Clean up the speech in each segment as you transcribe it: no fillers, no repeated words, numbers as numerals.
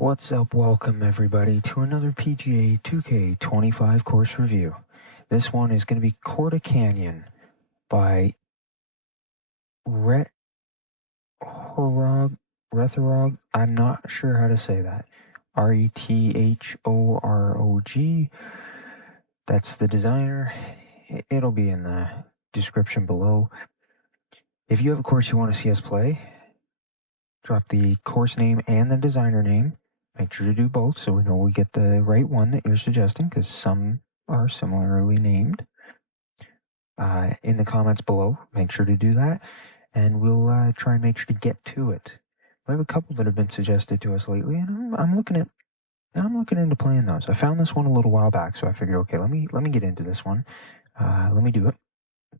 What's up? Welcome everybody to another PGA 2K25 course review. This one is going to be Korda Canyon by Rethorog. I'm not sure how to say that. Rethorog. That's the designer. It'll be in the description below. If you have a course you want to see us play, drop the course name and the designer name. Make sure to do both so we know we get the right one that you're suggesting, because some are similarly named. In the comments below, make sure to do that, and we'll try and make sure to get to it. We have a couple that have been suggested to us lately, and I'm looking into playing those. I found this one a little while back, so I figured, okay, let me get into this one. Let me do it.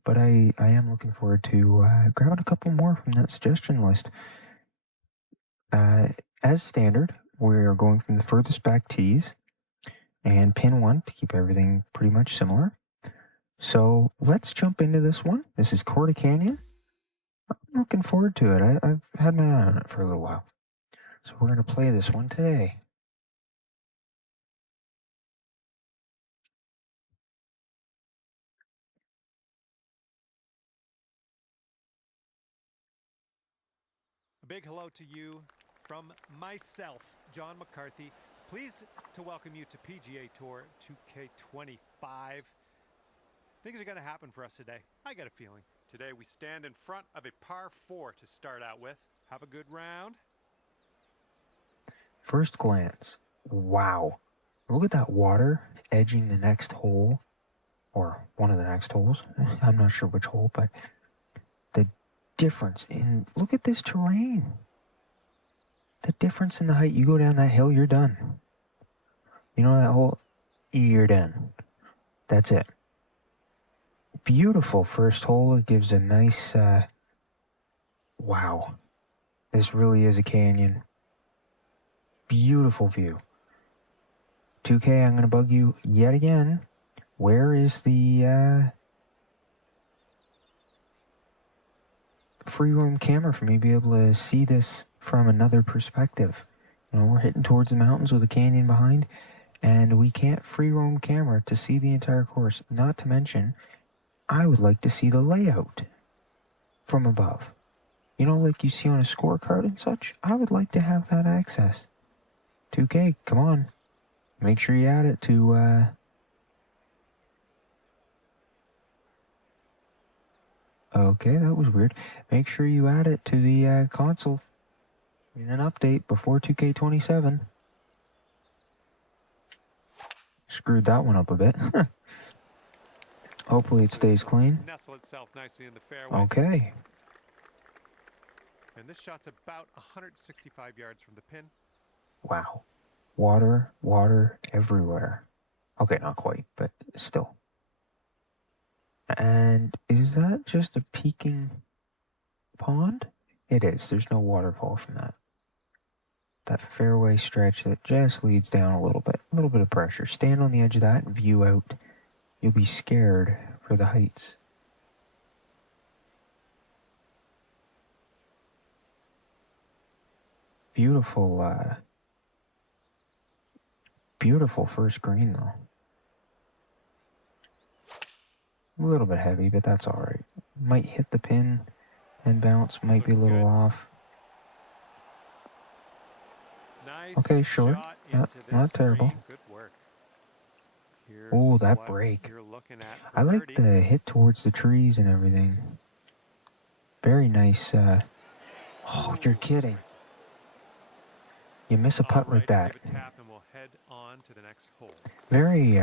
But I am looking forward to grabbing a couple more from that suggestion list. As standard, we're going from the furthest back tees and pin 1 to keep everything pretty much similar. So let's jump into this one. This is Korda Canyon. I'm looking forward to it. I've had my eye on it for a little while. So we're going to play this one today. A big hello to you from myself, John McCarthy. Pleased to welcome you to PGA Tour 2K25. Things are going to happen for us today. I got a feeling. Today we stand in front of a par 4 to start out with. Have a good round. First glance. Wow. Look at that water edging the next hole, or one of the next holes. I'm not sure which hole, but the difference in, look at this terrain. The difference in the height. You go down that hill, you're done. You know that hole, you're done. That's it. Beautiful first hole. It gives a nice, wow. This really is a canyon. Beautiful view. 2K, I'm going to bug you yet again. Where is the free roam camera for me to be able to see this from another perspective? You know, we're hitting towards the mountains with a canyon behind, and we can't free roam camera to see the entire course. Not to mention, I would like to see the layout from above. You know, like you see on a scorecard and such. I would like to have that access. 2K, come on. Make sure you add it to, okay, that was weird. Make sure you add it to the console in an update before 2K27. Screwed that one up a bit. Hopefully it stays clean. Nestle itself nicely in the fairway. Okay. And this shot's about 165 yards from the pin. Wow. Water everywhere. Okay, not quite, but still. And is that just a peaking pond? It is. There's no waterfall from that. That fairway stretch that just leads down a little bit of pressure. Stand on the edge of that and view out. You'll be scared for the heights. Beautiful, beautiful first green though. A little bit heavy, but that's all right. Might hit the pin and bounce, might be a little off. Nice. Okay, sure. Not terrible. Good work. Oh, that break. I like the hit towards the trees and everything. Very nice. Oh, you're kidding. You miss a putt like that. Very,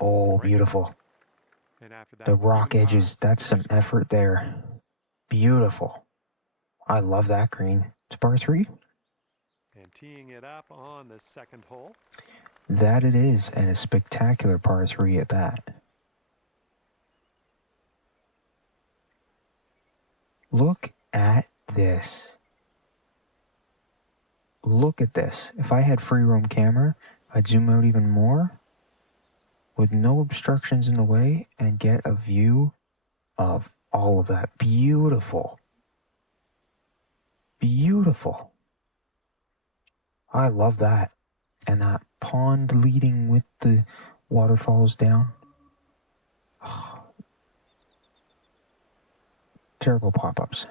oh, beautiful. The rock edges, that's some effort there. Beautiful. I love that green. It's par 3. And teeing it up on the second hole. That it is, and a spectacular par 3 at that. Look at this. Look at this. If I had free roam camera, I'd zoom out even more with no obstructions in the way and get a view of all of that. Beautiful. Beautiful. I love that. And that pond leading with the waterfalls down. Terrible pop-ups.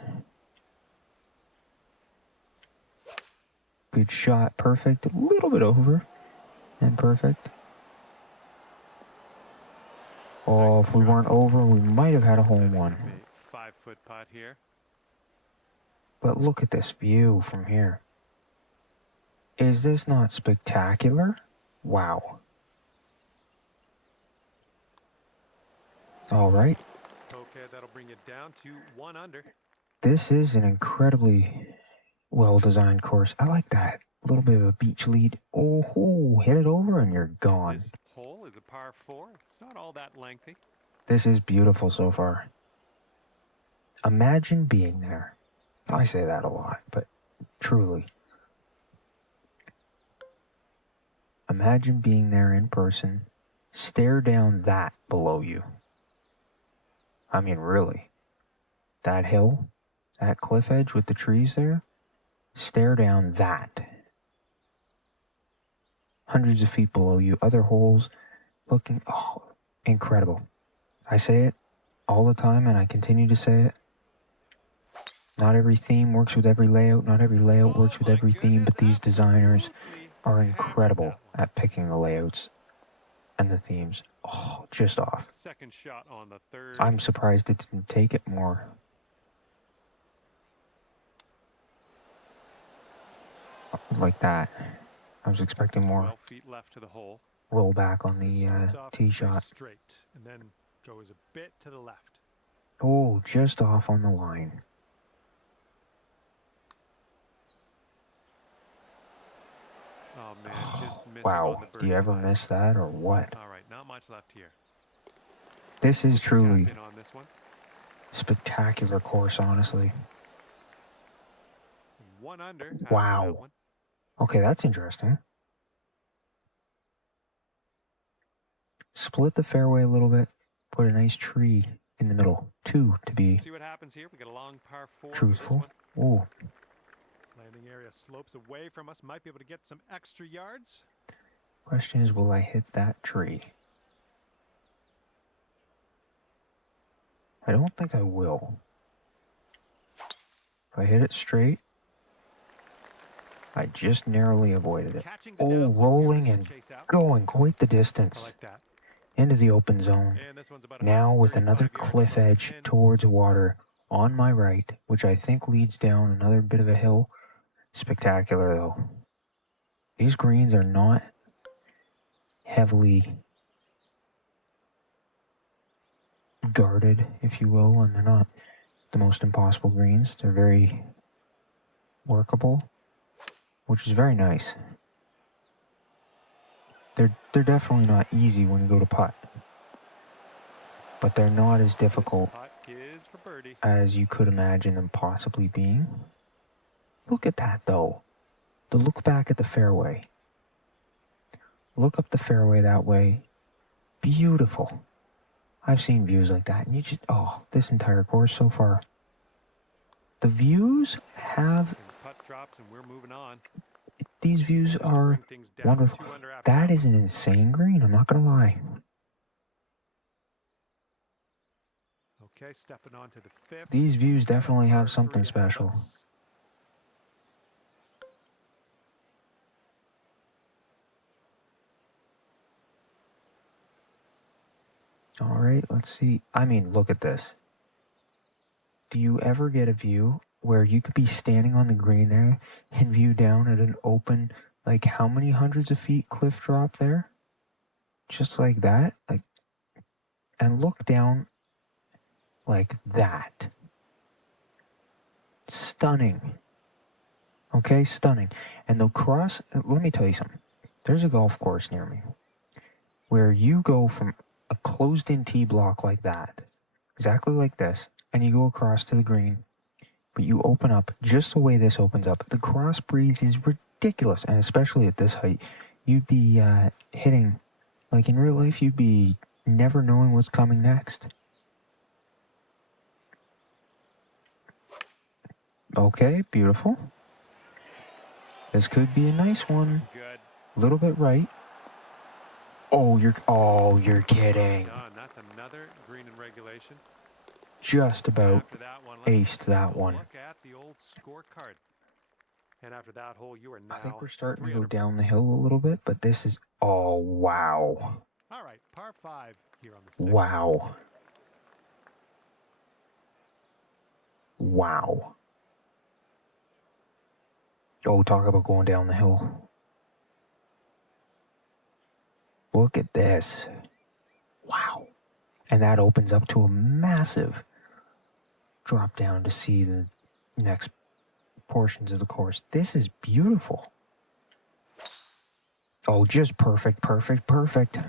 Good shot. Perfect. A little bit over. And perfect. Oh, if we weren't over, we might have had a hole in one. 5-foot putt here. But look at this view from here. Is this not spectacular? Wow. All right. Okay, that'll bring it down to 1 under. This is an incredibly well-designed course. I like that. A little bit of a beach lead. Oh, hit it over and you're gone. This hole is a par 4. It's not all that lengthy. This is beautiful so far. Imagine being there. I say that a lot, but truly. Imagine being there in person. Stare down that below you. I mean, really. That hill, that cliff edge with the trees there. Stare down that. Hundreds of feet below you, other holes looking, incredible. I say it all the time and I continue to say it. Not every theme works with every layout. Not every layout works with every theme, but these designers are incredible at picking the layouts and the themes. Oh, just off. Second shot on the third. I'm surprised it didn't take it more. Like that. I was expecting more. 12 feet left to the hole. Roll back on the tee shot. Straight and then goes a bit to the left. Oh, just off on the line. Oh man, just missing wow. on the birdie Do you ever putt. miss that or what? All right, not much left here. This is truly Tap in on this one. spectacular course, honestly. 1 under. after Wow. that one. Okay, that's interesting. Split the fairway a little bit. Put a nice tree in the middle. 2 to be See what happens here. We got a long par 4. truthful. Oh, Landing area slopes away from us. Might be able to get some extra yards. question is, will I hit that tree? I don't think I will. If I hit it straight, I just narrowly avoided it. Oh, rolling and going quite the I distance like that. into the open zone. And this one's about Now with 135 another yards cliff from the edge pin. towards water on my right, which I think leads down another bit of a hill. Spectacular though. These greens are not heavily guarded, if you will, and they're not the most impossible greens. They're very workable, which is very nice. They're definitely not easy when you go to putt, but they're not as difficult This putt is for birdie. as you could imagine them possibly being. Look at that though. The look back at the fairway. Look up the fairway that way. Beautiful. I've seen views like that, and you just, this entire course so far. The views have, And putt drops and we're moving on. these views Just to are bring things down, wonderful. 2 under after That that is an insane green, I'm not gonna lie. one. Okay, stepping on to the 5th. These views Got a definitely par have something 3 ahead of special. us. All right, let's see. I mean, look at this. Do you ever get a view where you could be standing on the green there and view down at an open, like how many hundreds of feet cliff drop there? Just like that, and look down like that. Stunning. Okay, stunning. And let me tell you something. There's a golf course near me where you go from a closed-in tee block like that, exactly like this, and you go across to the green, but you open up just the way this opens up. The cross breeze is ridiculous, and especially at this height, you'd be hitting, like in real life, you'd be never knowing what's coming next. Okay, beautiful. This could be a nice one. Good. A little bit right. Oh, you're kidding. Done. That's another green in regulation. Just about After that one, let's aced that take a one. look at the old scorecard. And after that hole, you are now I think we're starting to 3 go under. down the hill a little bit, but this is, oh, wow. All right, par 5 here on the 6th. Wow. Wow. Oh, talk about going down the hill. Look at this. Wow. And that opens up to a massive drop down to see the next portions of the course. This is beautiful. Oh, just perfect, perfect, perfect.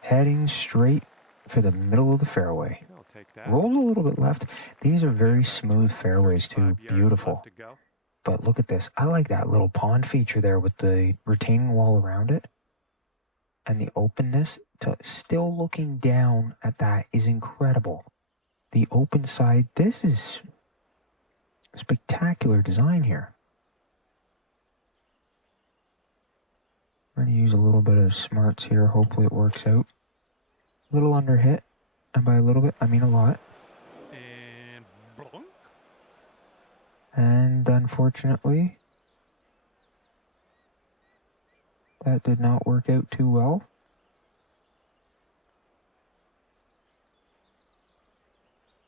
Heading straight for the middle of the fairway. I'll take that. Roll a little bit left. These are very smooth fairways too. 35 yards Beautiful. left to go. But look at this. I like that little pond feature there with the retaining wall around it. And the openness to still looking down at that is incredible. The open side, this is spectacular design here. I'm going to use a little bit of smarts here. Hopefully it works out. A little under hit. And by a little bit, I mean a lot. And blunk. And unfortunately, that did not work out too well.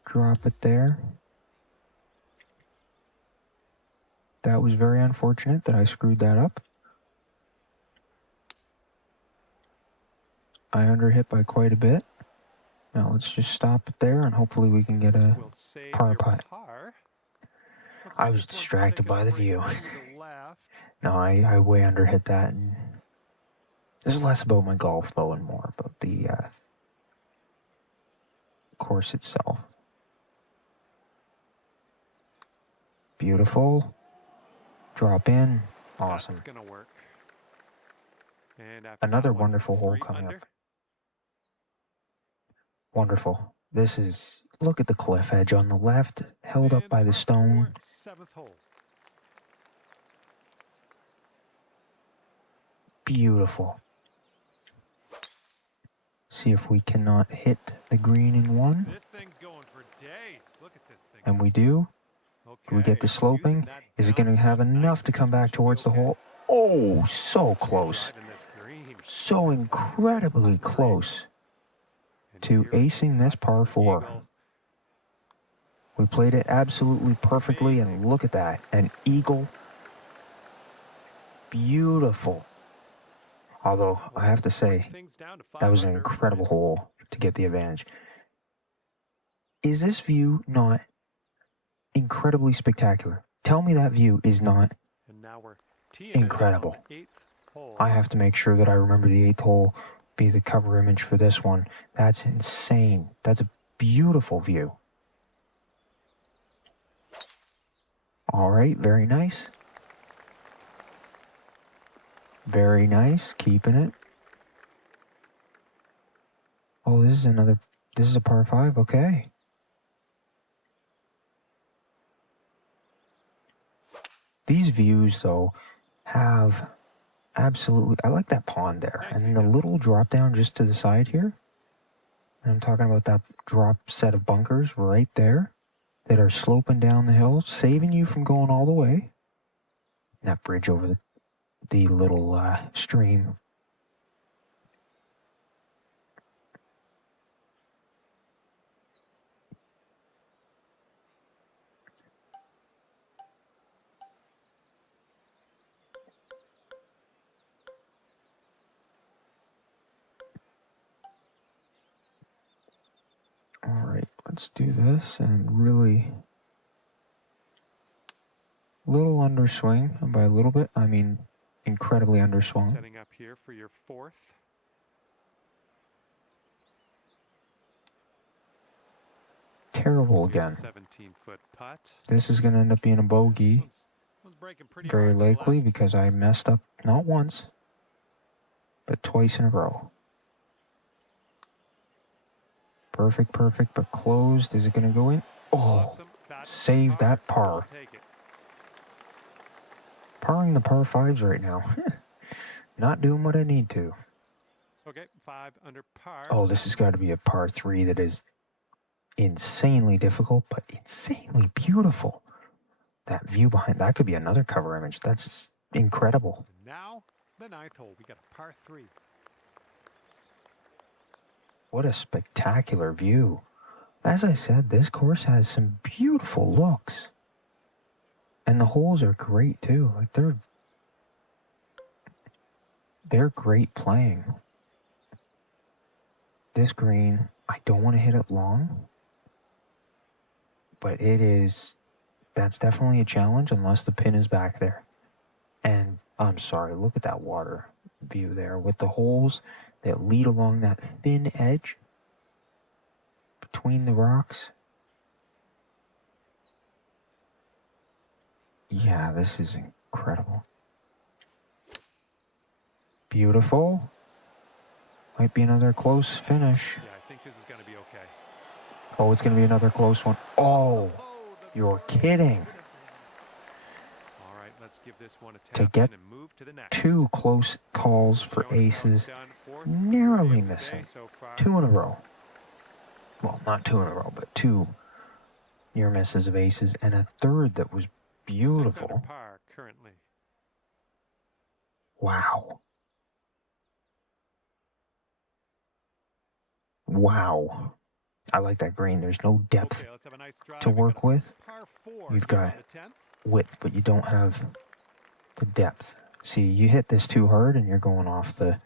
Drop it there. That was very unfortunate that I screwed that up. I underhit by quite a bit. Now let's just stop it there and hopefully we can get a par putt. I was distracted by the view. No, I way underhit that. And this is less about my golf though and more about the course itself. Beautiful. Drop in. Awesome. That's gonna work. And another wonderful hole coming up. Wonderful. This is, look at the cliff edge on the left, held up by the stone. 7th hole. Beautiful. See if we cannot hit the green in one. This thing's going for days. Look at this thing. And we do. Okay. We get the sloping. Is it going to have enough to come back towards the hole? Oh, so close. So incredibly close to acing this par 4. We played it absolutely perfectly, and look at that. An eagle. Beautiful. Although, I have to say, that was an incredible hole to get the advantage. Is this view not incredibly spectacular? Tell me that view is not incredible. I have to make sure that I remember the 8th hole be the cover image for this one. That's insane. That's a beautiful view. All right, very nice. Very nice, keeping it. Oh, this is a par 5, okay. These views, though, have absolutely, I like that pond there. And then the little drop down just to the side here. And I'm talking about that drop set of bunkers right there that are sloping down the hill, saving you from going all the way. That bridge over the little stream. All right, let's do this and really little underswing. And by a little bit, I mean incredibly underswung. Setting up here for your 4th. Terrible again. 17-foot putt. This is going to end up being a bogey. Very likely because I messed up not once, but twice in a row. Perfect, perfect, but closed. Is it going to go in? Oh, save that par. Parring the par fives right now. Not doing what I need to. Okay, 5 under par. Oh, this has got to be a par 3 that is insanely difficult, but insanely beautiful. That view behind, that could be another cover image. That's incredible. And now, the 9th hole. We got a par 3. What a spectacular view. As I said, this course has some beautiful looks. And the holes are great too. Like they're great playing. This green, I don't want to hit it long, but that's definitely a challenge unless the pin is back there. And I'm sorry, look at that water view there with the holes that lead along that thin edge between the rocks. Yeah, this is incredible. Beautiful. Might be another close finish. Yeah, I think this is going to be okay. Oh, it's going to be another close one. Oh, you're kidding. All right, let's give this one a To tap get and move to the next. 2 close calls for aces, narrowly missing. 2 in a row. Well, not 2 in a row, but 2 near misses of aces, and a third that was beautiful. 6 under par currently. Wow. Wow. I like that green. There's no depth Okay, let's have a nice drive. to work with. Par 4 You've here got on the 10th. width, but you don't have the depth. See, you hit this too hard and you're going off the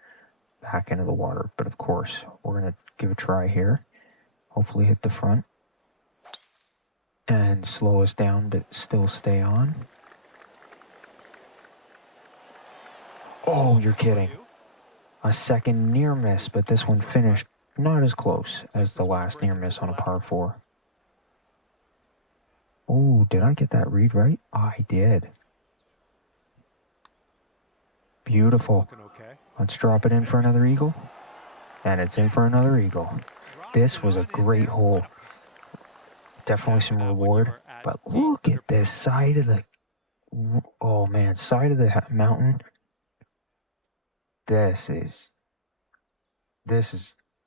back end of the water. But of course, we're going to give a try here. Hopefully hit the front and slow us down, but still stay on. Oh, you're kidding. A second near miss, but this one finished not as close as the last near miss on a par 4. Oh, did I get that read right? I did. Beautiful. Let's drop it in for another eagle. And it's in for another eagle. This was a great hole. Definitely some reward. But look at this side of the... Oh, man. Side of the mountain. This is...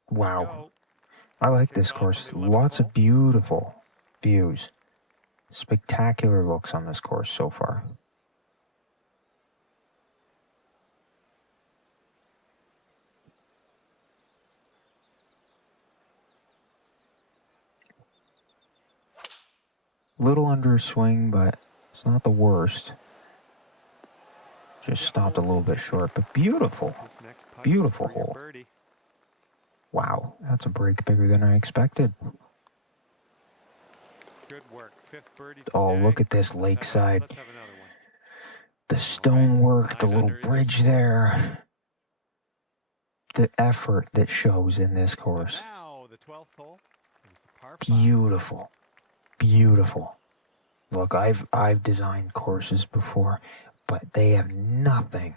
Wow. I like this course. Lots of beautiful views. Spectacular looks on this course so far. Little underswing, but it's not the worst. Just stopped a little bit short, but beautiful. Beautiful hole. Wow, that's a break bigger than I expected. Good work. 5th birdie Oh, today. look at this lakeside. Let's have another one. The stonework, the little bridge there. The effort that shows in this course. Now the 12th hole. And it's a par 5. Beautiful. Beautiful. Look, I've designed courses before, but they have nothing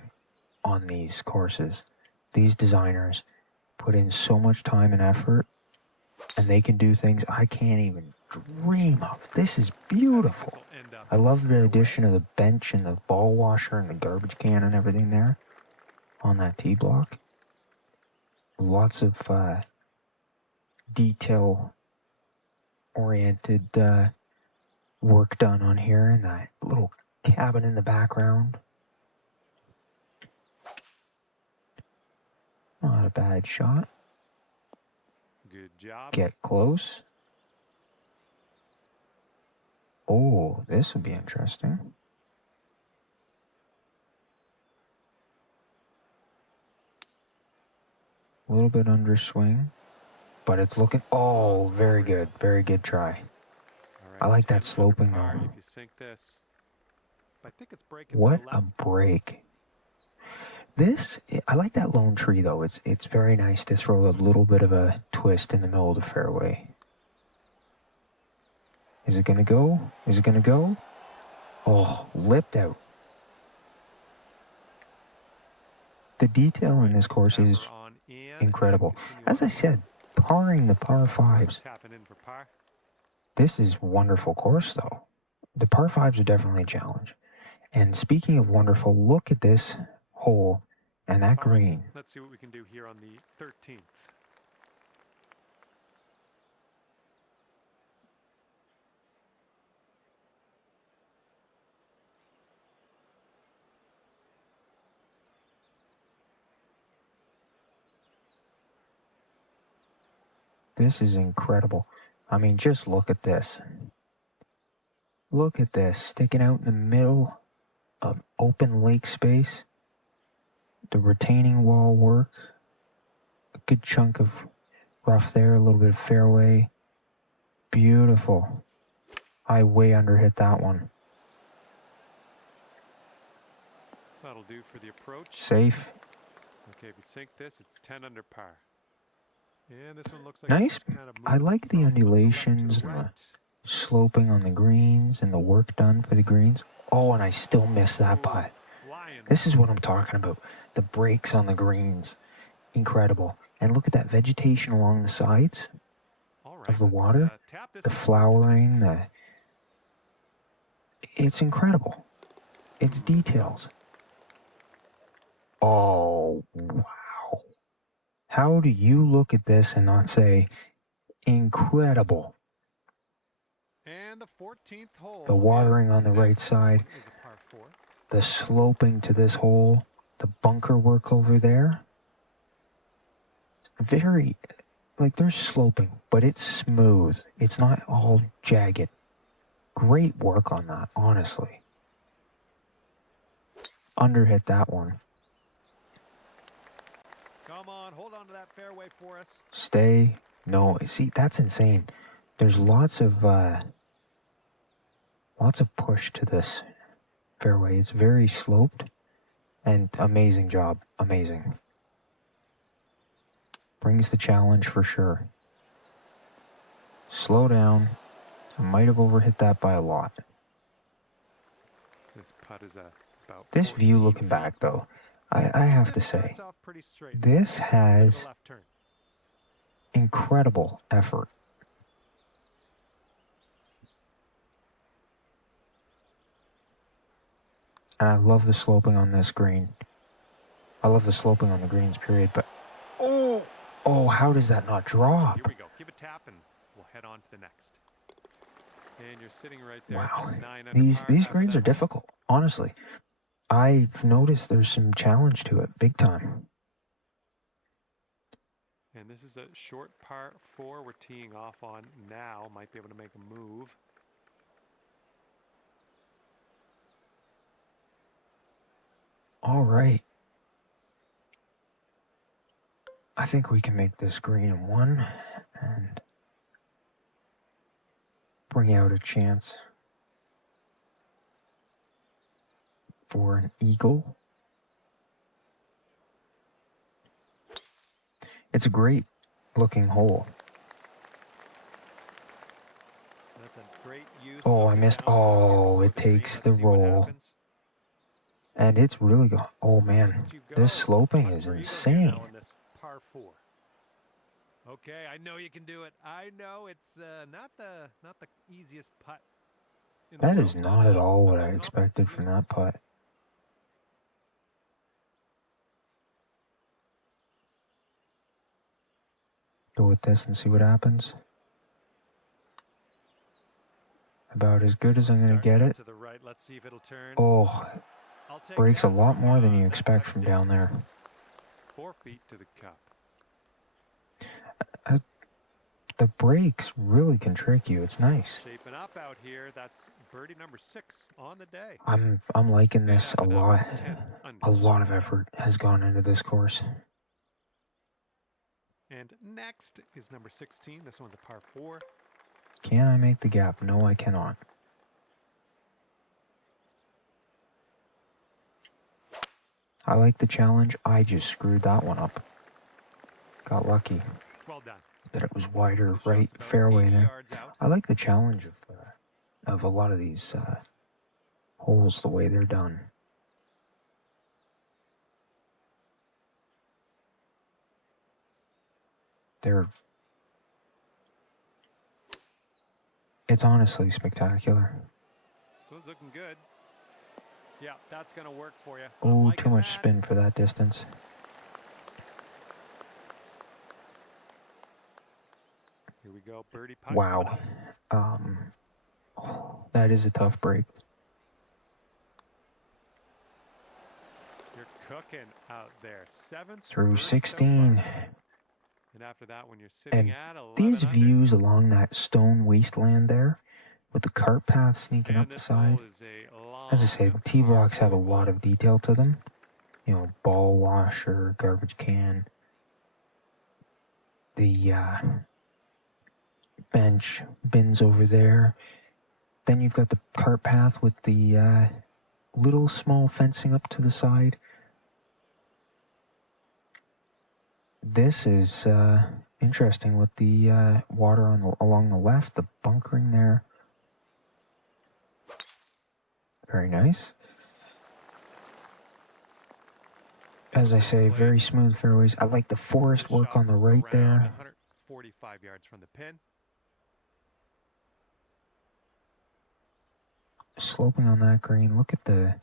on these courses. These designers put in so much time and effort, and they can do things I can't even dream of. This is beautiful. I love the addition of the bench and the ball washer and the garbage can and everything there on that tee block. Lots of detail-oriented work done on here, and that little cabin in the background. Not a bad shot. Good job. Get close. Oh, this would be interesting. A little bit underswing, but it's looking... Oh, very good. Very good try. All right, I like that 10th sloping under par though. if you sink this. I think it's breaking to What the a left. break. This, I like that lone tree though. It's very nice to throw a little bit of a twist in the middle of the fairway. Is it going to go? Is it going to go? Oh, lipped out. The detail in this course is On in incredible. and continue As I on. said, parring the par 5s. Tapping in for par. This is a wonderful course though. The par 5s are definitely a challenge. And speaking of wonderful, look at this hole and that green. Right, let's see what we can do here on the 13th. This is incredible. I mean, just look at this. Look at this, sticking out in the middle of open lake space. The retaining wall work. A good chunk of rough there, a little bit of fairway. Beautiful. I way underhit that one. That'll do for the approach. Safe. Okay, if you sink this, it's 10 under par. And this one looks like Nice. it's kind of I like the from undulations the and right. the sloping on the greens and the work done for the greens. Oh, and I still missed that putt. Flying. This is what I'm talking about. The breaks on the greens. Incredible. And look at that vegetation along the sides of the water. The flowering. It's incredible. It's details. Oh, wow. How do you look at this and not say, incredible? And the 14th hole. The watering on the right side. The sloping to this hole. The bunker work over there. Very, like, there's sloping, but it's smooth. It's not all jagged. Great work on that, honestly. Underhit that one. Come on, hold on to that fairway for us. Stay. No, see, that's insane. There's lots of push to this fairway. It's very sloped, and amazing job. Amazing. Brings the challenge for sure. Slow down. I might have overhit that by a lot. This putt is about this view looking back, though, I have to say, this has incredible effort. And I love the sloping on this green. I love the sloping on the greens, period, but oh, how does that not drop? Here we go. Give a tap and we'll head on to the next. And you're sitting right there. Wow. These greens are difficult, honestly. I've noticed there's some challenge to it, big time. And this is a short par 4 we're teeing off on now. Might be able to make a move. All right. I think we can make this green in 1 and bring out a chance for an eagle. It's a great looking hole. That's a great use. Oh, I missed. Oh, it takes the roll. And it's really good. Oh, man. This sloping is insane. Par 4. Okay, I know you can do it. I know it's not the easiest putt. That is not at all what I expected from that putt. Go with this and see what happens. About as good as I'm going to get it. Oh, breaks a lot more than you expect from down there. 4 feet to the cup. The breaks really can trick you. It's nice. Shaping up out here. That's birdie number 6 on the day. I'm liking this a lot. A lot of effort has gone into this course. And next is number 16. This one's a par 4. Can I make the gap? No, I cannot. I like the challenge. I just screwed that one up. Got lucky. Well done. That it was wider right fairway there. I like the challenge of a lot of these holes, the way they're done. It's honestly spectacular. So it's looking good. Yeah, that's going to work for you. Oh, too much spin for that distance. Here we go, birdie putt. Wow. That is a tough break. You're cooking out there. 7th Through birdie 16. So and after that, when you're sitting And at 11 these under, views along that stone wasteland there, with the cart path sneaking up the side. As I say, the tee blocks have a lot of detail to them. You know, ball washer, garbage can, the bench, bins over there. Then you've got the cart path with the little small fencing up to the side. This is interesting with the water along the left, the bunkering there. Very nice. As I say, very smooth fairways. I like the forest work on the right there. 145 yards from the pin. Sloping on that green. Look at the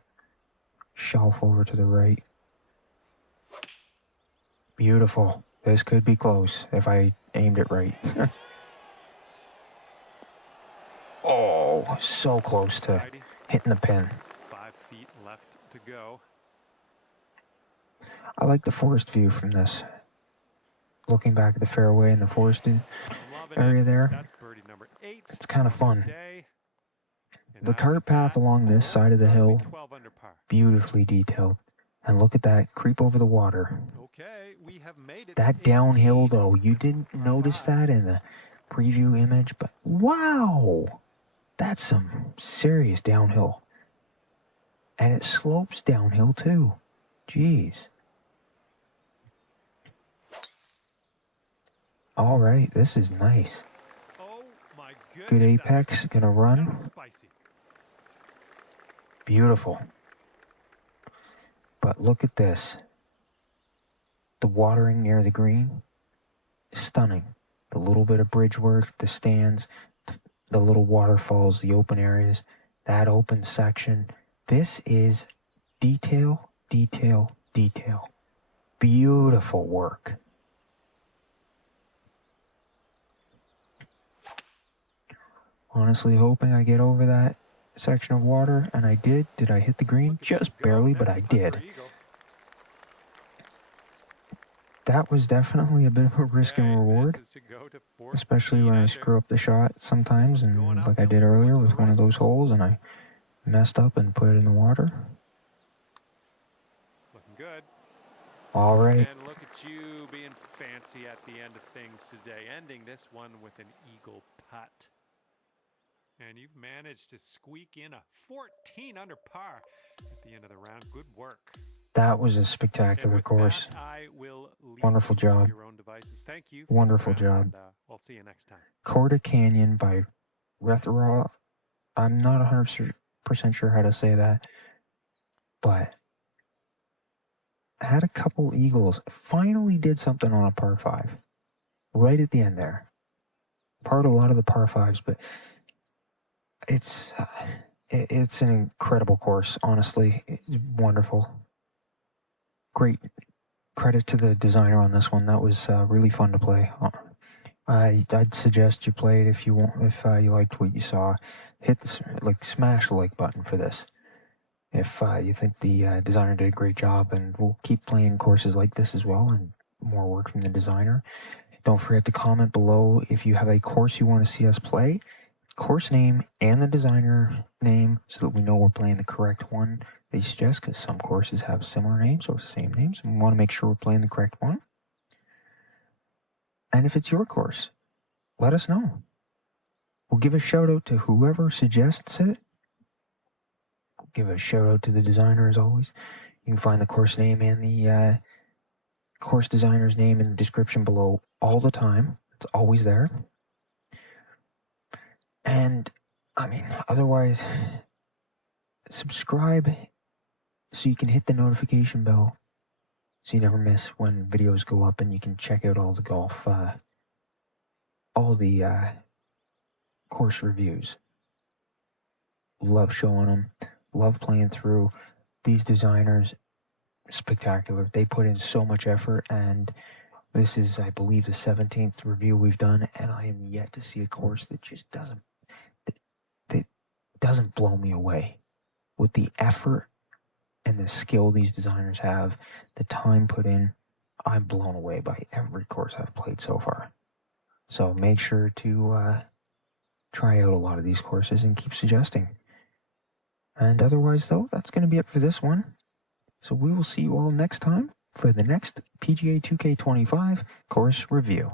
shelf over to the right. Beautiful. This could be close if I aimed it right. Oh, so close to hitting the pin. 5 feet left to go. I like the forest view from this. Looking back at the fairway and the forested area there. It's kind of fun. The cart path along this side of the hill, beautifully detailed. And look at that creep over the water. That downhill, though, you didn't notice that in the preview image, but wow! That's some serious downhill. And it slopes downhill, too. Jeez. All right, this is nice. Good apex, gonna run. Beautiful. But look at this. The watering near the green is stunning. The little bit of bridge work, the stands, the little waterfalls, the open areas, that open section. This is detail, detail, detail. Beautiful work. Honestly hoping I get over that section of water, and I did. Did I hit the green? Just barely, but I did. That was definitely a bit of a risk and reward, especially when I screw up the shot sometimes, and like I did earlier with one of those holes, and I messed up and put it in the water. Looking good. All right. And look at you being fancy at the end of things today, ending this one with an eagle putt. And you've managed to squeak in a 14 under par at the end of the round. Good work. That was a spectacular course. Wonderful job. Thank you. Wonderful job. I'll see you next time. Korda Canyon by rethorog. I'm not 100% sure how to say that, but had a couple eagles. Finally did something on a par 5 right at the end there. Part a lot of the par 5s, but it's an incredible course. Honestly, it's wonderful. Great credit to the designer on this one. That was really fun to play. I'd suggest you play it if you want. If you liked what you saw, hit the smash the like button for this. If you think the designer did a great job, and we'll keep playing courses like this as well, and more work from the designer. Don't forget to comment below if you have a course you want to see us play, course name and the designer name, so that we know we're playing the correct one they suggest, because some courses have similar names or same names, and we want to make sure we're playing the correct one. And if it's your course, let us know. We'll give a shout out to whoever suggests it. We'll give a shout out to the designer as always. You can find the course name and the course designer's name in the description below all the time. It's always there. And I mean, otherwise, subscribe so you can hit the notification bell so you never miss when videos go up, and you can check out all the golf, all the course reviews. Love showing them. Love playing through. These designers, spectacular. They put in so much effort, and this is, I believe, the 17th review we've done, and I am yet to see a course that just that doesn't blow me away. With the effort and the skill these designers have, the time put in, I'm blown away by every course I've played so far. So make sure to try out a lot of these courses and keep suggesting. And otherwise, though, that's going to be it for this one. So we will see you all next time for the next PGA 2K25 course review.